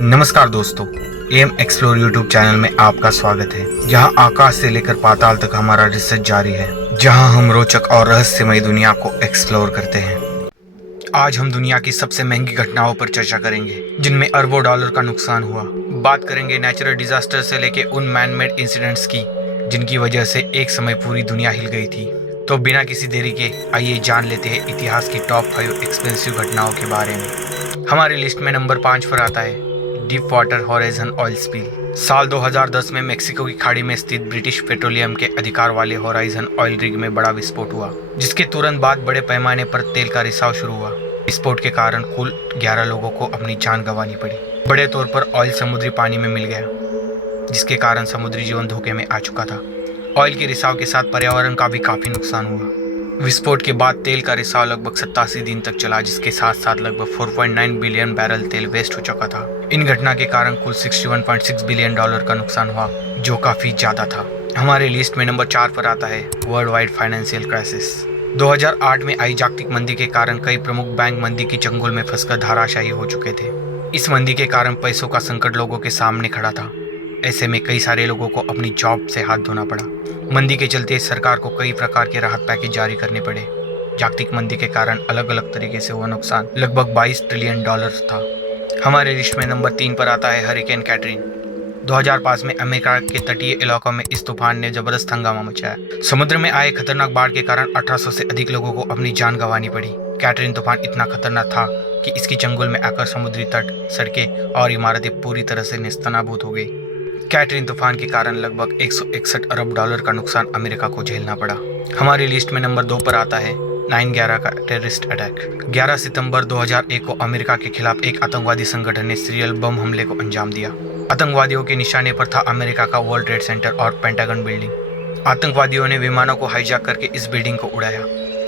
नमस्कार दोस्तों, M explore YouTube channel में आपका स्वागत है। जहां आकाश से लेकर पाताल तक हमारा रिसर्च जारी है, जहां हम रोचक और रहस्यमय दुनिया को एक्सप्लोर करते हैं। आज हम दुनिया की सबसे महंगी घटनाओं पर चर्चा करेंगे, जिनमें अरबों डॉलर का नुकसान हुआ। बात करेंगे नेचुरल डिजास्टर से लेकर उन मैन मेड इंसिडेंट्स की जिनकी वजह से एक समय पूरी दुनिया हिल गई थी। तो बिना किसी देरी के आइए जान लेते हैं इतिहास की टॉप 5 एक्सपेंसिव घटनाओं के बारे में। हमारी लिस्ट में नंबर 5 पर आता है deep water horizon oil spill. साल 2010 में मेक्सिको की खाड़ी में स्थित ब्रिटिश पेट्रोलियम के अधिकार वाले हॉराइजन ऑयल रिग में बड़ा विस्फोट हुआ, जिसके तुरंत बाद बड़े पैमाने पर तेल का रिसाव शुरू हुआ। विस्फोट के कारण कुल 11 लोगों को अपनी जान गंवानी पड़ी। बड़े तौर पर ऑयल समुद्री पानी में मिल गया, जिसके कारण समुद्री जीवन धोखे में आ चुका था। ऑयल के रिसाव के साथ पर्यावरण का भी काफी नुकसान हुआ। विस्फोट के बाद तेल का रिसाव लगभग 87 दिन तक चला, जिसके साथ साथ लगभग 4.9 बिलियन बैरल तेल वेस्ट हो चुका था। इन घटना के कारण कुल 61.6 बिलियन डॉलर का नुकसान हुआ, जो काफी ज्यादा था। हमारे लिस्ट में नंबर 4 पर आता है वर्ल्ड वाइड फाइनेंशियल क्राइसिस। 2008 में आई जागतिक मंदी के कारण कई प्रमुख बैंक मंदी की चंगुल में फंसकर धाराशायी हो चुके थे। इस मंदी के कारण पैसों का संकट लोगों के सामने खड़ा था। ऐसे में कई सारे लोगों को अपनी जॉब से हाथ धोना पड़ा। मंदी के चलते सरकार को कई प्रकार के राहत पैकेज जारी करने पड़े। जागतिक मंदी के कारण अलग अलग तरीके से हुआ नुकसान लगभग 22 ट्रिलियन डॉलर था। हमारे लिस्ट में नंबर 3 पर आता है हरिकेन कैटरीन। 2005 में अमेरिका के तटीय इलाकों में इस तूफान ने जबरदस्त हंगामा मचाया। समुद्र में आए खतरनाक बाढ़ के कारण 1800 से अधिक लोगों को अपनी जान गंवानी पड़ी। कैटरीन तूफान इतना खतरनाक था कि इसकी चंगुल में आकर समुद्री तट, सड़कें और इमारतें पूरी तरह से नेस्तनाबूद हो गई। कैटरीन तूफान के कारण लगभग 161 अरब डॉलर का नुकसान अमेरिका को झेलना पड़ा। हमारी लिस्ट में नंबर 2 पर आता है 9/11 का टेररिस्ट अटैक। 11 सितंबर 2001 को अमेरिका के खिलाफ एक आतंकवादी संगठन ने सीरियल बम हमले को अंजाम दिया। आतंकवादियों के निशाने पर था अमेरिका का वर्ल्ड ट्रेड सेंटर और पेंटागन बिल्डिंग। आतंकवादियों ने विमानों को हाईजैक करके इस बिल्डिंग को उड़ाया।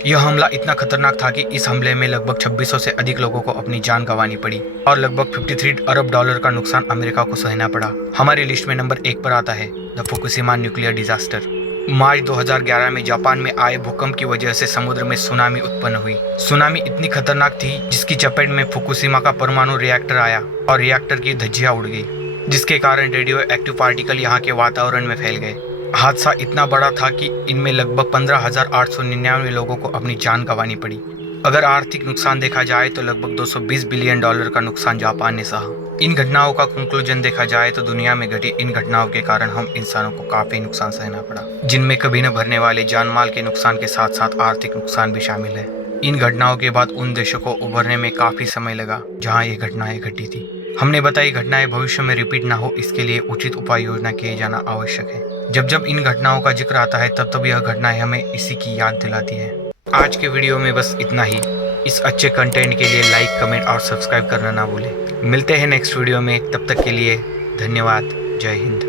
यह हमला इतना खतरनाक था कि इस हमले में लगभग 2600 से अधिक लोगों को अपनी जान गंवानी पड़ी और लगभग 53 अरब डॉलर का नुकसान अमेरिका को सहना पड़ा। हमारी लिस्ट में नंबर 1 पर आता है द फुकुशिमा न्यूक्लियर डिजास्टर। मार्च 2011 में जापान में आए भूकंप की वजह से समुद्र में सुनामी उत्पन्न हुई। सुनामी इतनी खतरनाक थी जिसकी चपेट में फुकुशिमा का परमाणु रिएक्टर आया और रिएक्टर की धज्जियां उड़ गई, जिसके कारण रेडियो एक्टिव पार्टिकल यहाँ के वातावरण में फैल गए। हादसा इतना बड़ा था कि इनमें लगभग 15,899 लोगों को अपनी जान गंवानी पड़ी। अगर आर्थिक नुकसान देखा जाए तो लगभग 220 बिलियन डॉलर का नुकसान जापान ने सहा। इन घटनाओं का कंक्लूजन देखा जाए तो दुनिया में घटी इन घटनाओं के कारण हम इंसानों को काफी नुकसान सहना पड़ा, जिनमें कभी न भरने वाले जान माल के नुकसान के साथ साथ आर्थिक नुकसान भी शामिल है। इन घटनाओं के बाद उन देशों को उभरने में काफी समय लगा जहाँ ये घटनाएं घटी थी। हमने बताई घटनाएं भविष्य में रिपीट ना हो, इसके लिए उचित उपाय योजना किए जाना आवश्यक है। जब जब इन घटनाओं का जिक्र आता है तब तब यह घटनाएं हमें इसी की याद दिलाती है। आज के वीडियो में बस इतना ही। इस अच्छे कंटेंट के लिए लाइक, कमेंट और सब्सक्राइब करना ना भूलें। मिलते हैं नेक्स्ट वीडियो में, तब तक के लिए धन्यवाद। जय हिंद।